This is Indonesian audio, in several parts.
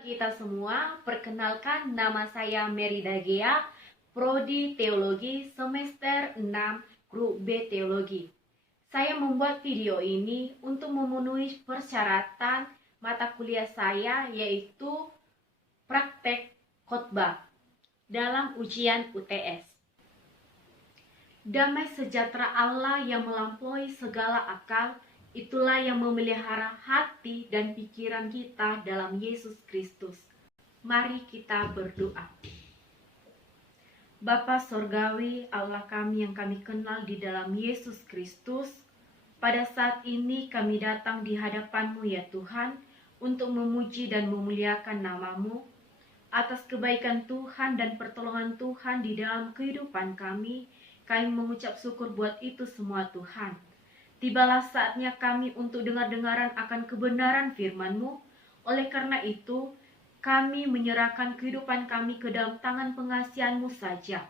Kita semua, perkenalkan nama saya Merida Gea, Prodi Teologi semester 6, Grup B Teologi. Saya membuat video ini untuk memenuhi persyaratan mata kuliah saya, yaitu praktek khotbah dalam ujian UTS. Damai sejahtera Allah yang melampaui segala akal, itulah yang memelihara hati dan pikiran kita dalam Yesus Kristus. Mari kita berdoa. Bapa Sorgawi, Allah kami yang kami kenal di dalam Yesus Kristus, pada saat ini kami datang di hadapan-Mu ya Tuhan, untuk memuji dan memuliakan nama-Mu, atas kebaikan Tuhan dan pertolongan Tuhan di dalam kehidupan kami mengucap syukur buat itu semua Tuhan. Tibalah saatnya kami untuk dengar-dengaran akan kebenaran firman-Mu. Oleh karena itu, kami menyerahkan kehidupan kami ke dalam tangan pengasihan-Mu saja.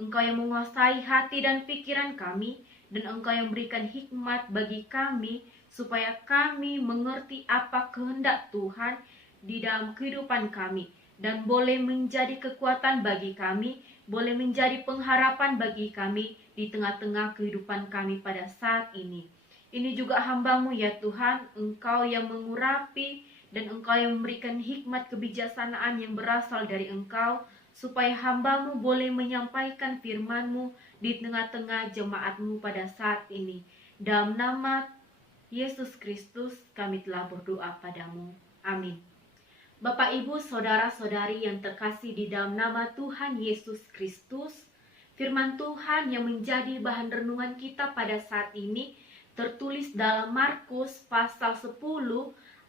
Engkau yang menguasai hati dan pikiran kami, dan Engkau yang berikan hikmat bagi kami, supaya kami mengerti apa kehendak Tuhan di dalam kehidupan kami, dan boleh menjadi kekuatan bagi kami, boleh menjadi pengharapan bagi kami di tengah-tengah kehidupan kami pada saat ini. Ini juga hamba-Mu ya Tuhan, Engkau yang mengurapi dan Engkau yang memberikan hikmat kebijaksanaan yang berasal dari Engkau, supaya hamba-Mu boleh menyampaikan firman-Mu di tengah-tengah jemaat-Mu pada saat ini. Dalam nama Yesus Kristus kami telah berdoa padamu. Amin. Bapak, Ibu, Saudara-saudari yang terkasih di dalam nama Tuhan Yesus Kristus, firman Tuhan yang menjadi bahan renungan kita pada saat ini tertulis dalam Markus pasal 10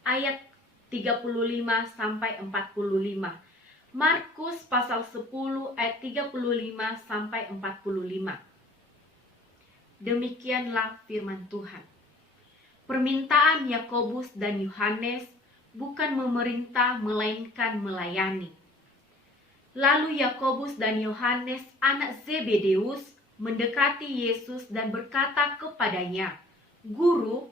ayat 35 sampai 45. Markus pasal 10 ayat 35 sampai 45. Demikianlah firman Tuhan. Permintaan Yakobus dan Yohanes bukan memerintah melainkan melayani. Lalu Yakobus dan Yohanes anak Zebedeus mendekati Yesus dan berkata kepadanya, "Guru,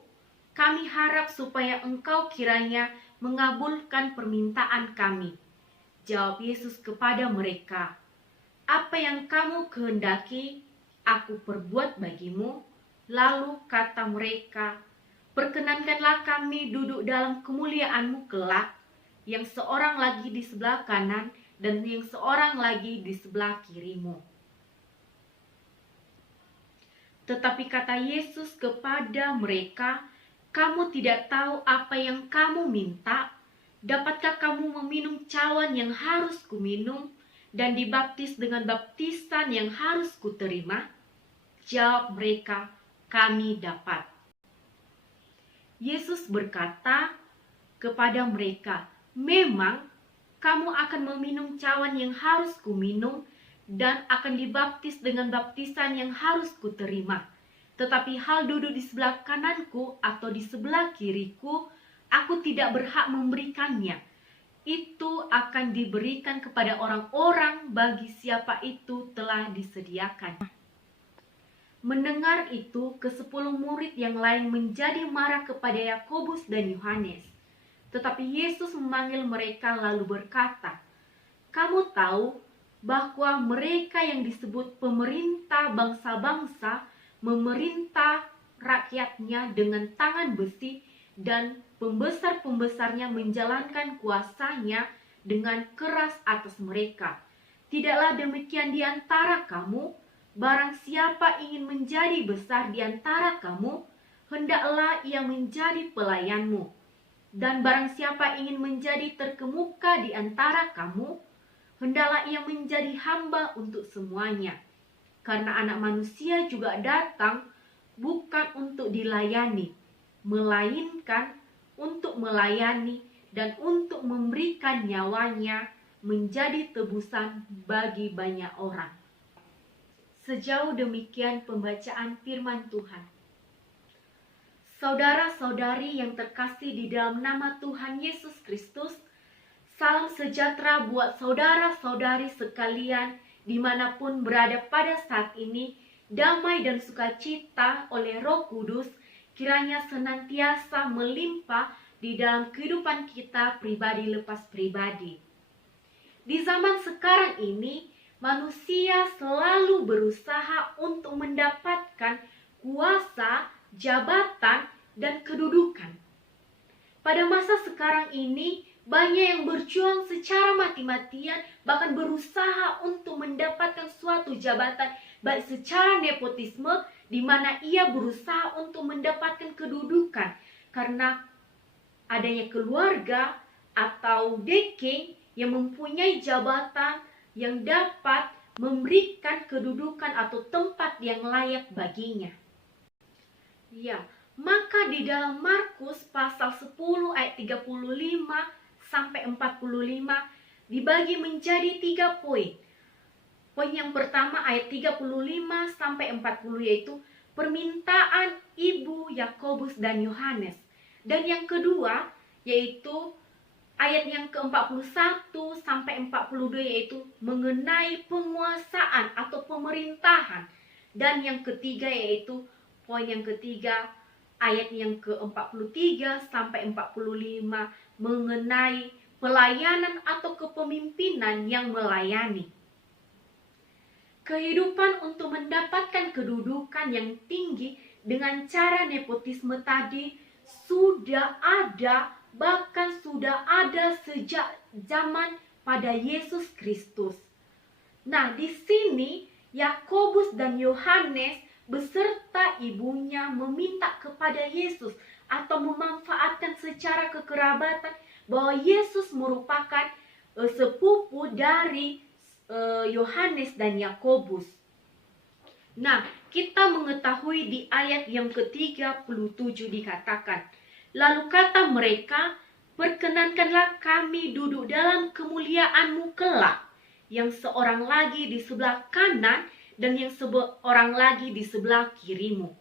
kami harap supaya Engkau kiranya mengabulkan permintaan kami." Jawab Yesus kepada mereka, "Apa yang kamu kehendaki, aku perbuat bagimu." Lalu kata mereka, "Perkenankanlah kami duduk dalam kemuliaan-Mu kelak, yang seorang lagi di sebelah kanan dan yang seorang lagi di sebelah kiri-Mu." Tetapi kata Yesus kepada mereka, "Kamu tidak tahu apa yang kamu minta. Dapatkah kamu meminum cawan yang harus kuminum dan dibaptis dengan baptisan yang harus kuterima?" Jawab mereka, "Kami dapat." Yesus berkata kepada mereka, "Memang kamu akan meminum cawan yang harus kuminum dan akan dibaptis dengan baptisan yang harus kuterima. Tetapi hal duduk di sebelah kananku atau di sebelah kiriku, aku tidak berhak memberikannya. Itu akan diberikan kepada orang-orang bagi siapa itu telah disediakan." Mendengar itu, ke-10 murid yang lain menjadi marah kepada Yakobus dan Yohanes. Tetapi Yesus memanggil mereka lalu berkata, "Kamu tahu bahwa mereka yang disebut pemerintah bangsa-bangsa memerintah rakyatnya dengan tangan besi, dan pembesar-pembesarnya menjalankan kuasanya dengan keras atas mereka. Tidaklah demikian di antara kamu. Barang siapa ingin menjadi besar di antara kamu, hendaklah ia menjadi pelayanmu. Dan barang siapa ingin menjadi terkemuka di antara kamu, hendaklah ia menjadi hamba untuk semuanya. Karena Anak Manusia juga datang bukan untuk dilayani, melainkan untuk melayani dan untuk memberikan nyawanya menjadi tebusan bagi banyak orang." Sejauh demikian pembacaan firman Tuhan. Saudara-saudari yang terkasih di dalam nama Tuhan Yesus Kristus, salam sejahtera buat saudara-saudari sekalian dimanapun berada pada saat ini. Damai dan sukacita oleh Roh Kudus kiranya senantiasa melimpah di dalam kehidupan kita pribadi lepas pribadi. Di zaman sekarang ini, manusia selalu berusaha untuk mendapatkan kuasa, jabatan, dan kedudukan. Pada masa sekarang ini, banyak yang berjuang secara mati-matian, bahkan berusaha untuk mendapatkan suatu jabatan, baik secara nepotisme, di mana ia berusaha untuk mendapatkan kedudukan karena adanya keluarga atau backing yang mempunyai jabatan yang dapat memberikan kedudukan atau tempat yang layak baginya. Ya, maka di dalam Markus pasal 10 ayat 35 sampai 45 dibagi menjadi 3 poin. Poin yang pertama ayat 35 sampai 40 yaitu permintaan ibu Yakobus dan Yohanes. Dan yang kedua yaitu ayat yang ke-41 sampai 42 yaitu mengenai penguasaan atau pemerintahan. Dan yang ketiga yaitu poin yang ketiga ayat yang ke-43 sampai 45 mengenai pelayanan atau kepemimpinan yang melayani. Kehidupan untuk mendapatkan kedudukan yang tinggi dengan cara nepotisme tadi sudah ada, bahkan sudah ada sejak zaman pada Yesus Kristus. Nah, di sini Yakobus dan Yohanes beserta ibunya meminta kepada Yesus atau memanfaatkan secara kekerabatan bahwa Yesus merupakan sepupu dari Yohanes dan Yakobus. Nah, kita mengetahui di ayat yang ke-37 dikatakan, lalu kata mereka, perkenankanlah kami duduk dalam kemuliaan-Mu kelak, yang seorang lagi di sebelah kanan dan yang seorang lagi di sebelah kiri-Mu.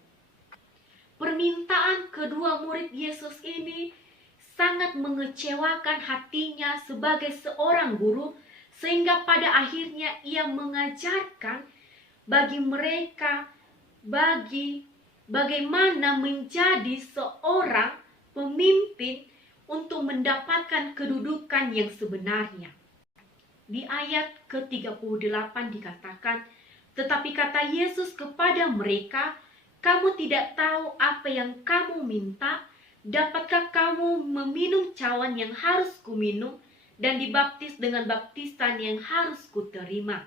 Permintaan kedua murid Yesus ini sangat mengecewakan hatinya sebagai seorang guru, sehingga pada akhirnya ia mengajarkan bagi mereka bagaimana menjadi seorang pemimpin untuk mendapatkan kedudukan yang sebenarnya. Di ayat ke-38 dikatakan, tetapi kata Yesus kepada mereka, kamu tidak tahu apa yang kamu minta. Dapatkah kamu meminum cawan yang harus kuminum dan dibaptis dengan baptisan yang harus kuterima?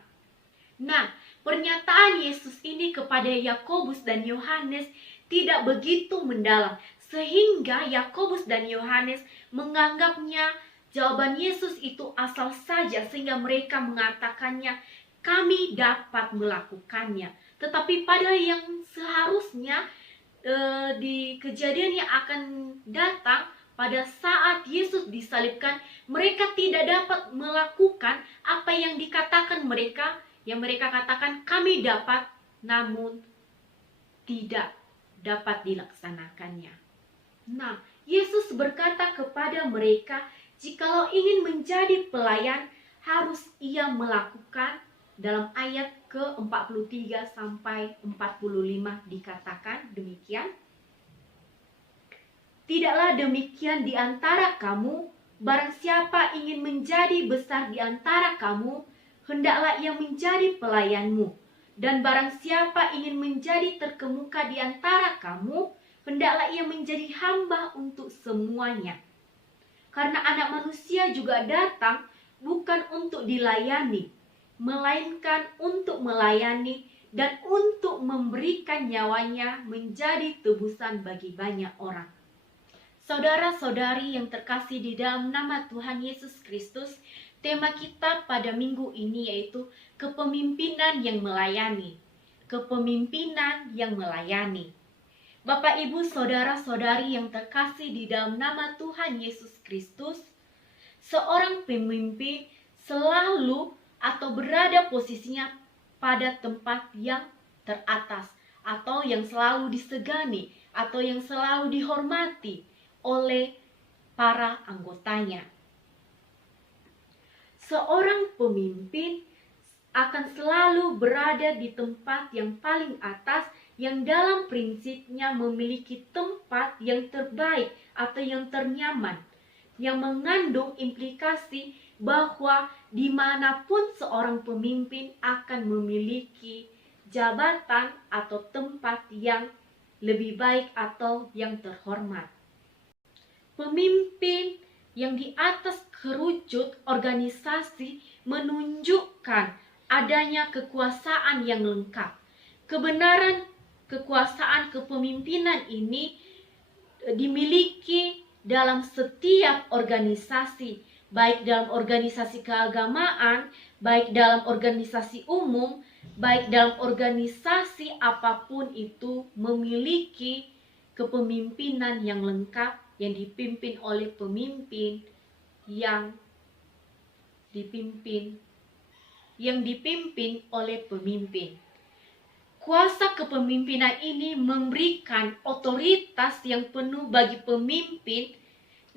Nah, pernyataan Yesus ini kepada Yakobus dan Yohanes tidak begitu mendalam, sehingga Yakobus dan Yohanes menganggapnya jawaban Yesus itu asal saja, sehingga mereka mengatakannya, kami dapat melakukannya. Tetapi pada yang seharusnya di kejadian yang akan datang, pada saat Yesus disalibkan, mereka tidak dapat melakukan apa yang dikatakan mereka, yang mereka katakan kami dapat, namun tidak dapat dilaksanakannya. Nah, Yesus berkata kepada mereka, jikalau ingin menjadi pelayan, harus ia melakukan. Dalam ayat ke-43 sampai 45 dikatakan demikian. Tidaklah demikian di antara kamu, barang siapa ingin menjadi besar di antara kamu, hendaklah ia menjadi pelayanmu. Dan barang siapa ingin menjadi terkemuka di antara kamu, hendaklah ia menjadi hamba untuk semuanya. Karena Anak Manusia juga datang bukan untuk dilayani, melainkan untuk melayani dan untuk memberikan nyawanya menjadi tebusan bagi banyak orang. Saudara-saudari yang terkasih di dalam nama Tuhan Yesus Kristus, tema kita pada minggu ini yaitu kepemimpinan yang melayani. Kepemimpinan yang melayani. Bapak, Ibu, saudara-saudari yang terkasih di dalam nama Tuhan Yesus Kristus, seorang pemimpin selalu atau berada posisinya pada tempat yang teratas, atau yang selalu disegani, atau yang selalu dihormati oleh para anggotanya. Seorang pemimpin akan selalu berada di tempat yang paling atas yang dalam prinsipnya memiliki tempat yang terbaik atau yang ternyaman, yang mengandung implikasi bahwa dimanapun seorang pemimpin akan memiliki jabatan atau tempat yang lebih baik atau yang terhormat. Pemimpin yang di atas kerucut organisasi menunjukkan adanya kekuasaan yang lengkap. Kebenaran kekuasaan kepemimpinan ini dimiliki dalam setiap organisasi, baik dalam organisasi keagamaan, baik dalam organisasi umum, baik dalam organisasi apapun itu memiliki kepemimpinan yang lengkap yang dipimpin oleh pemimpin yang dipimpin oleh pemimpin. Kuasa kepemimpinan ini memberikan otoritas yang penuh bagi pemimpin,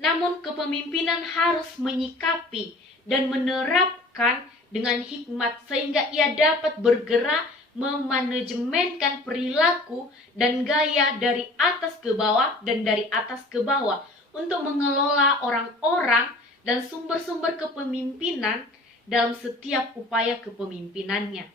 namun kepemimpinan harus menyikapi dan menerapkan dengan hikmat sehingga ia dapat bergerak memanajemenkan perilaku dan gaya dari atas ke bawah dan dari atas ke bawah untuk mengelola orang-orang dan sumber-sumber kepemimpinan dalam setiap upaya kepemimpinannya.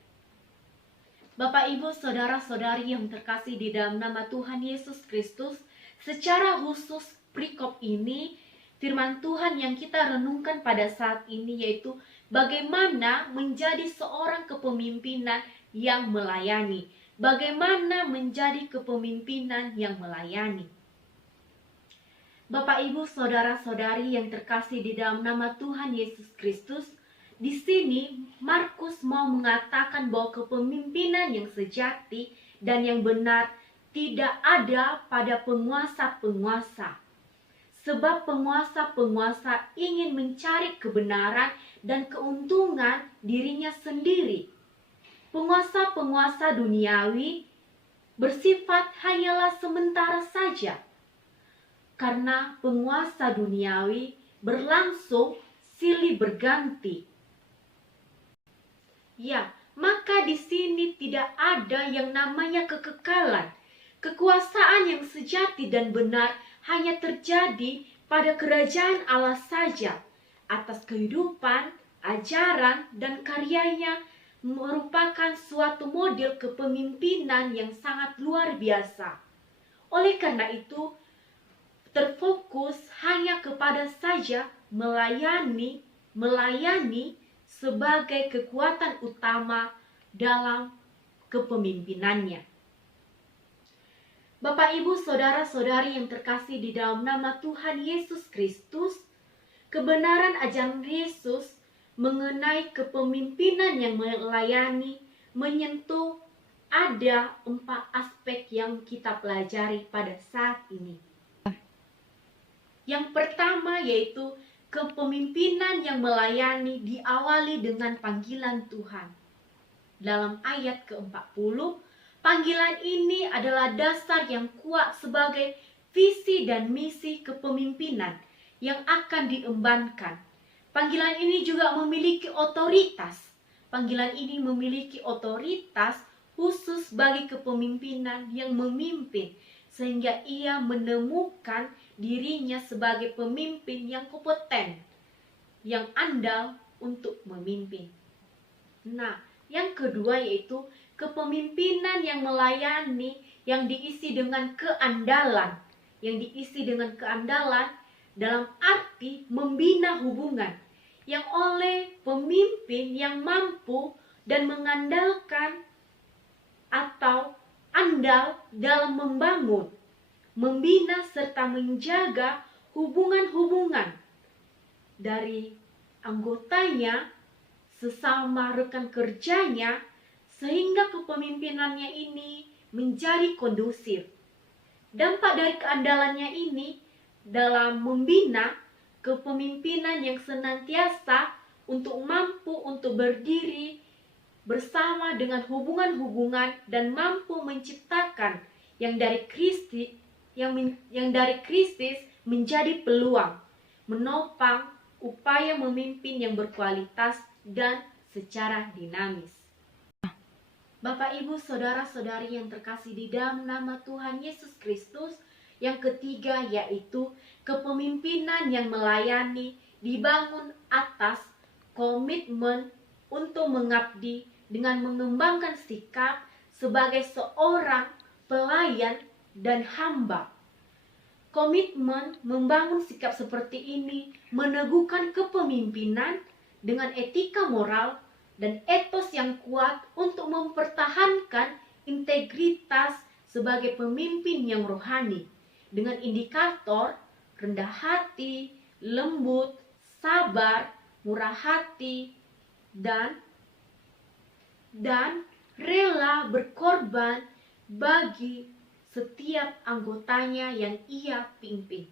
Bapak, Ibu, Saudara-saudari yang terkasih di dalam nama Tuhan Yesus Kristus, secara khusus perikop ini, firman Tuhan yang kita renungkan pada saat ini yaitu bagaimana menjadi seorang kepemimpinan yang melayani. Bagaimana menjadi kepemimpinan yang melayani. Bapak, Ibu, Saudara-saudari yang terkasih di dalam nama Tuhan Yesus Kristus, di sini Markus mau mengatakan bahwa kepemimpinan yang sejati dan yang benar tidak ada pada penguasa-penguasa. Sebab penguasa-penguasa ingin mencari kebenaran dan keuntungan dirinya sendiri. Penguasa-penguasa duniawi bersifat hanyalah sementara saja. Karena penguasa duniawi berlangsung silih berganti. Ya, maka di sini tidak ada yang namanya kekekalan. Kekuasaan yang sejati dan benar hanya terjadi pada kerajaan Allah saja. Atas kehidupan, ajaran, dan karyanya merupakan suatu model kepemimpinan yang sangat luar biasa. Oleh karena itu, terfokus hanya kepada saja melayani sebagai kekuatan utama dalam kepemimpinannya. Bapak, Ibu, Saudara-saudari yang terkasih di dalam nama Tuhan Yesus Kristus, kebenaran ajaran Yesus mengenai kepemimpinan yang melayani menyentuh ada 4 aspek yang kita pelajari pada saat ini. Yang pertama yaitu kepemimpinan yang melayani diawali dengan panggilan Tuhan. Dalam ayat ke-40, panggilan ini adalah dasar yang kuat sebagai visi dan misi kepemimpinan yang akan diembankan. Panggilan ini juga memiliki otoritas. Panggilan ini memiliki otoritas khusus bagi kepemimpinan yang memimpin, sehingga ia menemukan dirinya sebagai pemimpin yang kompeten, yang andal untuk memimpin. Nah, yang kedua yaitu kepemimpinan yang melayani yang diisi dengan keandalan. Yang diisi dengan keandalan dalam arti membina hubungan yang oleh pemimpin yang mampu dan mengandalkan atau andal dalam membangun, membina serta menjaga hubungan-hubungan dari anggotanya, sesama rekan kerjanya, sehingga kepemimpinannya ini menjadi kondusif. Dampak dari keandalannya ini dalam membina kepemimpinan yang senantiasa untuk mampu untuk berdiri bersama dengan hubungan-hubungan dan mampu menciptakan yang dari Kristus menjadi peluang, menopang upaya memimpin yang berkualitas dan secara dinamis. Bapak, Ibu, Saudara-saudari yang terkasih di dalam nama Tuhan Yesus Kristus, yang ketiga yaitu kepemimpinan yang melayani dibangun atas komitmen untuk mengabdi dengan mengembangkan sikap sebagai seorang pelayan dan hamba. Komitmen membangun sikap seperti ini meneguhkan kepemimpinan dengan etika moral dan etos yang kuat untuk mempertahankan integritas sebagai pemimpin yang rohani dengan indikator rendah hati, lembut, sabar, murah hati, dan rela berkorban bagi setiap anggotanya yang ia pimpin.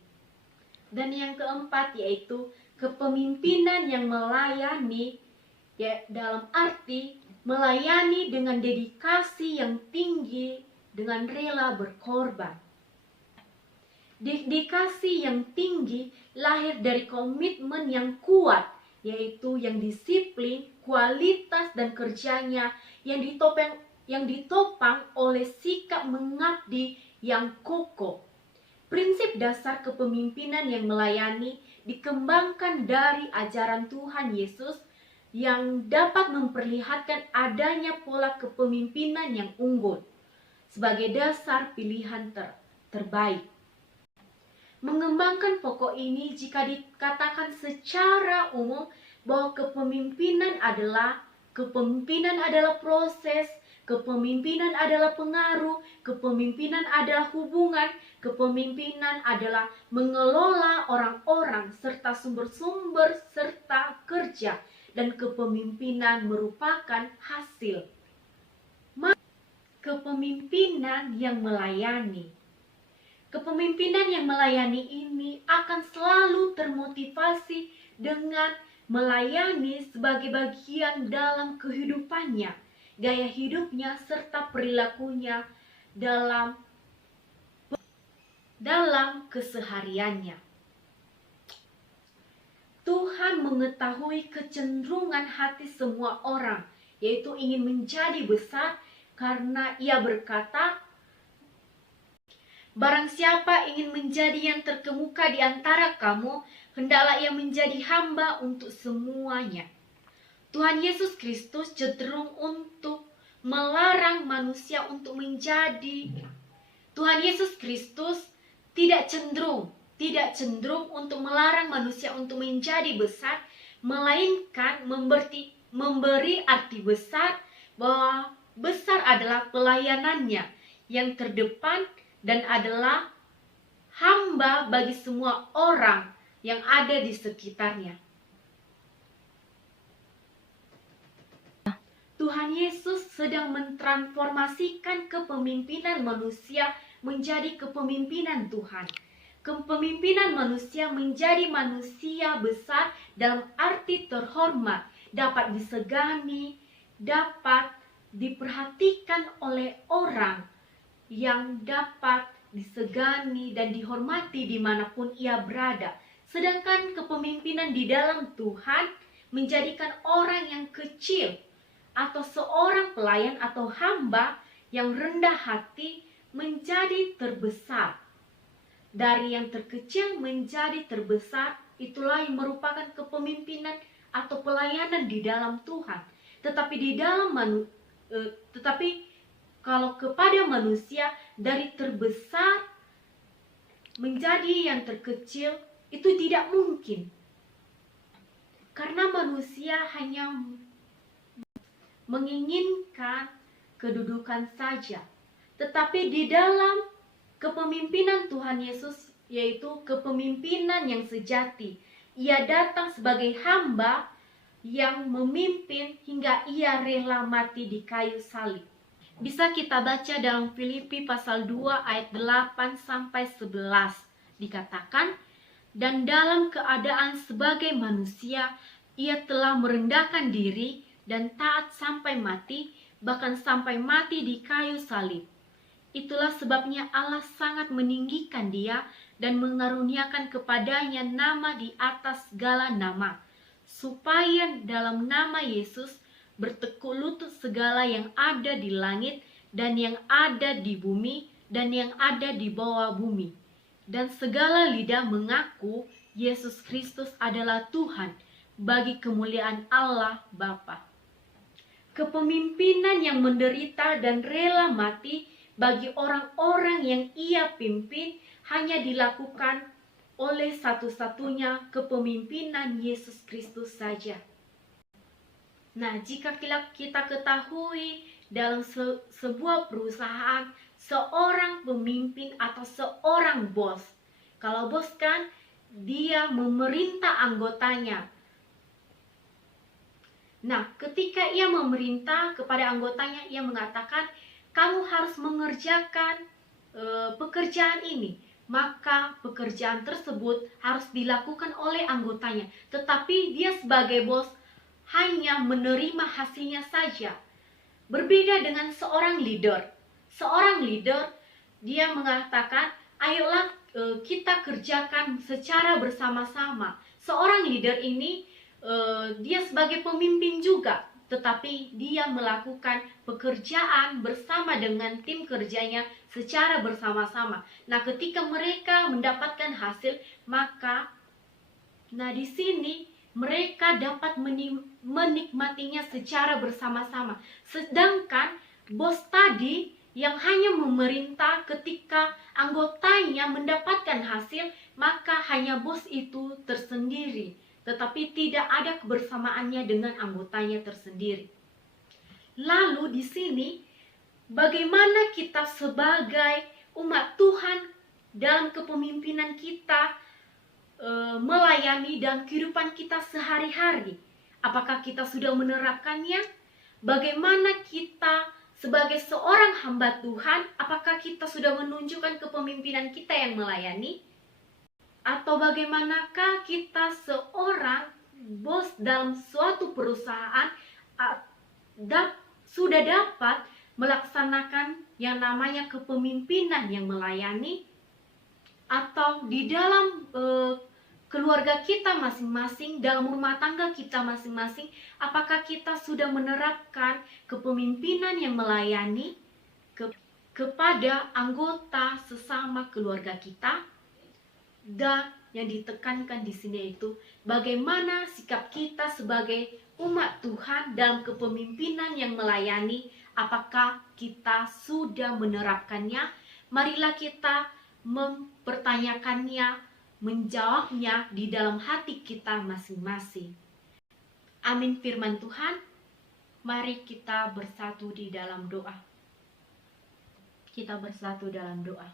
Dan yang keempat yaitu kepemimpinan yang melayani, ya, dalam arti melayani dengan dedikasi yang tinggi, dengan rela berkorban. Dedikasi yang tinggi lahir dari komitmen yang kuat, yaitu yang disiplin, kualitas dan kerjanya yang ditopang oleh sikap mengabdi yang kokoh. Prinsip dasar kepemimpinan yang melayani dikembangkan dari ajaran Tuhan Yesus yang dapat memperlihatkan adanya pola kepemimpinan yang unggul sebagai dasar pilihan terbaik. Mengembangkan pokok ini jika dikatakan secara umum bahwa kepemimpinan adalah proses, kepemimpinan adalah pengaruh, kepemimpinan adalah hubungan, kepemimpinan adalah mengelola orang-orang serta sumber-sumber serta kerja, dan kepemimpinan merupakan hasil. Kepemimpinan yang melayani. Kepemimpinan yang melayani ini akan selalu termotivasi dengan melayani sebagai bagian dalam kehidupannya, gaya hidupnya, serta perilakunya dalam kesehariannya. Tuhan mengetahui kecenderungan hati semua orang, yaitu ingin menjadi besar, karena Ia berkata, "Barang siapa ingin menjadi yang terkemuka di antara kamu, hendaklah ia menjadi hamba untuk semuanya." Tuhan Yesus Kristus cenderung untuk melarang manusia untuk menjadi. Tuhan Yesus Kristus tidak cenderung untuk melarang manusia untuk menjadi besar, melainkan memberi arti besar, bahwa besar adalah pelayanannya yang terdepan dan adalah hamba bagi semua orang yang ada di sekitarnya. Tuhan Yesus sedang mentransformasikan kepemimpinan manusia menjadi kepemimpinan Tuhan. Kepemimpinan manusia menjadi manusia besar dalam arti terhormat, dapat disegani, dapat diperhatikan oleh orang, yang dapat disegani dan dihormati dimanapun ia berada. Sedangkan kepemimpinan di dalam Tuhan menjadikan orang yang kecil atau seorang pelayan atau hamba yang rendah hati menjadi terbesar. Dari yang terkecil menjadi terbesar, itulah yang merupakan kepemimpinan atau pelayanan di dalam Tuhan. Tetapi kalau kepada manusia, dari terbesar menjadi yang terkecil itu tidak mungkin. Karena manusia hanya menginginkan kedudukan saja. Tetapi di dalam kepemimpinan Tuhan Yesus, yaitu kepemimpinan yang sejati, Ia datang sebagai hamba yang memimpin hingga Ia rela mati di kayu salib. Bisa kita baca dalam Filipi pasal 2 ayat 8-11. Dikatakan, "Dan dalam keadaan sebagai manusia, Ia telah merendahkan diri dan taat sampai mati, bahkan sampai mati di kayu salib. Itulah sebabnya Allah sangat meninggikan Dia dan mengaruniakan kepadanya nama di atas segala nama, supaya dalam nama Yesus bertekuk lutut segala yang ada di langit dan yang ada di bumi dan yang ada di bawah bumi. Dan segala lidah mengaku Yesus Kristus adalah Tuhan bagi kemuliaan Allah Bapa. Kepemimpinan yang menderita dan rela mati bagi orang-orang yang ia pimpin hanya dilakukan oleh satu-satunya kepemimpinan Yesus Kristus saja. Nah, jika kita ketahui dalam sebuah perusahaan, seorang pemimpin atau seorang bos, kalau bos kan dia memerintah anggotanya. Nah, ketika ia memerintah kepada anggotanya, ia mengatakan, kamu harus mengerjakan pekerjaan ini. Maka pekerjaan tersebut harus dilakukan oleh anggotanya. Tetapi dia sebagai bos hanya menerima hasilnya saja. Berbeda dengan seorang leader. Seorang leader, dia mengatakan, ayolah kita kerjakan secara bersama-sama. Seorang leader ini, dia sebagai pemimpin juga, tetapi dia melakukan pekerjaan bersama dengan tim kerjanya secara bersama-sama. Nah, ketika mereka mendapatkan hasil, maka di sini mereka dapat menikmatinya secara bersama-sama. Sedangkan bos tadi yang hanya memerintah, ketika anggotanya mendapatkan hasil, maka hanya bos itu tersendiri, tetapi tidak ada kebersamaannya dengan anggotanya tersendiri. Lalu di sini, bagaimana kita sebagai umat Tuhan dalam kepemimpinan kita melayani dalam kehidupan kita sehari-hari? Apakah kita sudah menerapkannya? Bagaimana kita sebagai seorang hamba Tuhan, apakah kita sudah menunjukkan kepemimpinan kita yang melayani? Atau bagaimanakah kita seorang bos dalam suatu perusahaan sudah dapat melaksanakan yang namanya kepemimpinan yang melayani? Atau di dalam keluarga kita masing-masing, dalam rumah tangga kita masing-masing, apakah kita sudah menerapkan kepemimpinan yang melayani kepada anggota sesama keluarga kita? Dan yang ditekankan di sini yaitu bagaimana sikap kita sebagai umat Tuhan dalam kepemimpinan yang melayani, apakah kita sudah menerapkannya? Marilah kita mempertanyakannya, menjawabnya di dalam hati kita masing-masing. Amin firman Tuhan. Mari kita bersatu di dalam doa. Kita bersatu dalam doa.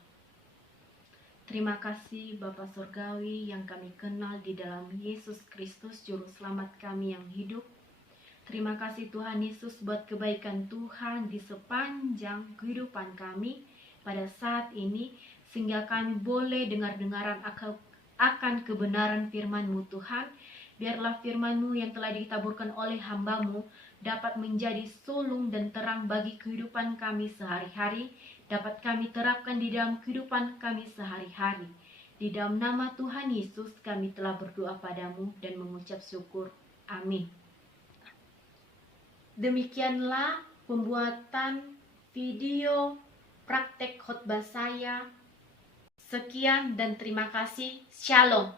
Terima kasih Bapa Surgawi yang kami kenal di dalam Yesus Kristus Juru Selamat kami yang hidup. Terima kasih Tuhan Yesus buat kebaikan Tuhan di sepanjang kehidupan kami pada saat ini, sehingga kami boleh dengar-dengaran akan kebenaran firman-Mu Tuhan. Biarlah firman-Mu yang telah ditaburkan oleh hamba-Mu dapat menjadi sulung dan terang bagi kehidupan kami sehari-hari, dapat kami terapkan di dalam kehidupan kami sehari-hari. Di dalam nama Tuhan Yesus kami telah berdoa padamu dan mengucap syukur. Amin. Demikianlah pembuatan video praktek khotbah saya. Sekian dan terima kasih. Shalom.